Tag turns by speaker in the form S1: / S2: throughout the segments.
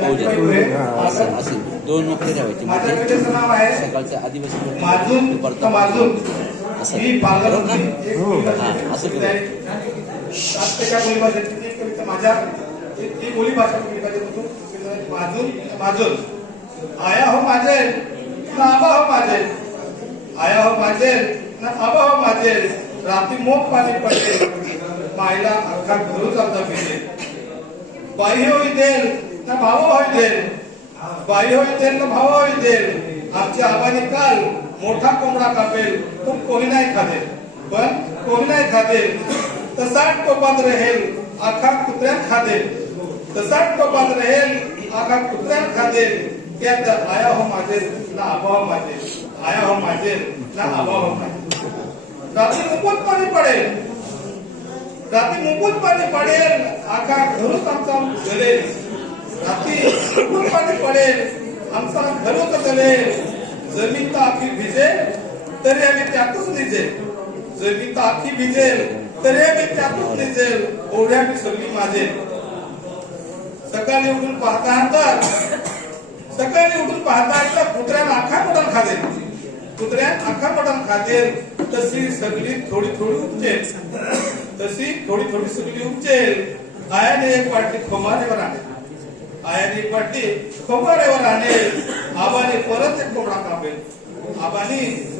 S1: असं दोन नोकरी ठेवायची म्हणजे
S2: नाव आहे
S1: आदिवासी असं
S2: मी आहे.
S1: असं करू.
S2: माझ्या ती बोली आया हो माझे ना आबा हो माझे आया हो माझे ना आबा हो माझे रात्री मोप पाणी पडते मायला अख्खा घरू चालता पाहिजे बाई होई देल ना भाव होई देल बाई होई ना भावा होई देल आमच्या आबाने काल मोठा कोंबडा कापेल तो कोणी नाही खाते. पण कोणी नाही खादेल तसाच टोपात राहील आखा कुत्र्यात खादेल तसाच टोपात राहील आखा कुत्र्यात खादेल त्यात आया हो माझे ना आबा हो माझे. आया हो माझे ना आबा हो माझे. रात्री मुकुट पाणी पडेल. रात्री मुकुट पाणी पडेल आखा घरूच आमचा जलेल. रात्री पाणी पडेल. आमचा घरूच जलेल जमीन तर आखी भिजेल तरी आम्ही त्यातच निजेल. जमीन तर आखी भिजेल तरी आम्ही त्यातच निजेल. ओढ्या मी सगळी माझे. सकाळी उठून पाहता तर सकाळी उठून पाहता तर कुत्र्यानं आखा मटण खादेल कुत्र्यान आखा मटण खादेल तशी सगळी थोडी थोडी उपजेल. तशी थोडी थोडी सगळी उपजेल. आयाने एक वाटी खोमारेवर आणेल. आयाने एक वाटी खोमारेवर आणेल आबाने परत एक कोंबडा कापेल. आबाने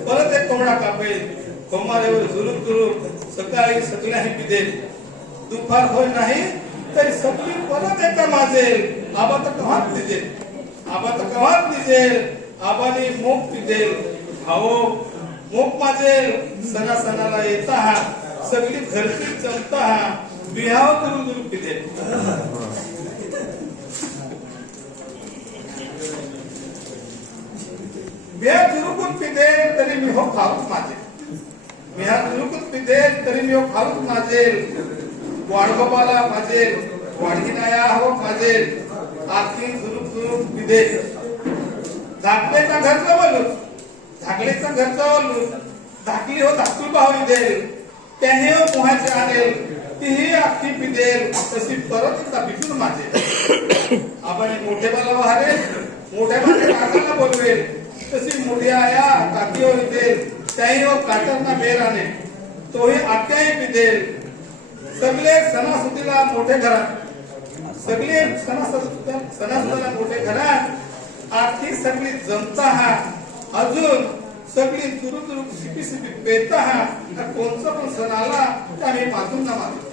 S2: परत एक कोंबडा कापेल. खोमारेवर झुरूक झुरूक सकाळी सगळ्याही पिदेल. दुपार होय नाही तरी सगळी परत एकदा माजेल. आबा तर कव्हाच दिजेल आबा तर कव्हाच दिजेल आबाने मोग पिदेल. भाऊ मोग माजेल. सणा सणाला येता हा. सगळी घरची जमता हा. बिहाव करून दुरून पिदेल. बिहा तरी मी हो खाऊच माझे. हा चुरुकून पिदे तरी मी हो खाऊच माझेल वाडगोपाला माझेल वाडगिनाया हो माझेल आखी झुरुक झुरुक पिदे झाकलेचा घर जवळ झाकलेचा घर जवळ धाकली हो धाकूल भावी देल त्याने हो मोहाचे आणेल तीही आखी पिदेल तशी परत एकदा बिकून माझे. आपण मोठे बाला वाहरेल मोठ्या मोठ्या काकाला बोलवेल. तशी मोठी आया काकी हो त्याही हो काटरना बेर आणे. तोही आत्याही पिदेल सगळे सणासुदीला मोठे घरात. सगळे सणासुदीला सणासुदीला मोठे घरात. आखी सगळी जमता हा. अजून सगळी तुरु तुरु सिपी सिपी पेता हा. कोणचा पण सण आला तर मी मागून ना माजून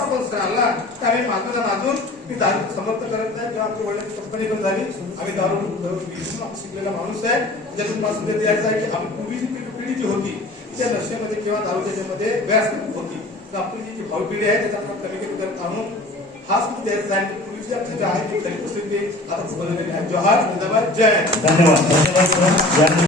S2: आणि पण सर आला तर आम्ही माजून माजून मी दारू समर्थ करत नाही. किंवा आपली वडिलांची कंपनी पण झाली. आम्ही दारू शिकलेला माणूस आहे. ज्यातून पासून ते द्यायचं आहे की आपली पूर्वीची पिढी जी होती त्या नशेमध्ये किंवा दारू त्याच्यामध्ये व्यास होती. तर आपली जी भावी पिढी आहे त्याचा आपण कमी कमी करत आणून हाच मी द्यायचा आहे. पूर्वीची आपली जी आहे ती खरी पुस्तक आता बदललेली आहे. जोहार धन्यवाद. जय
S3: धन्यवाद.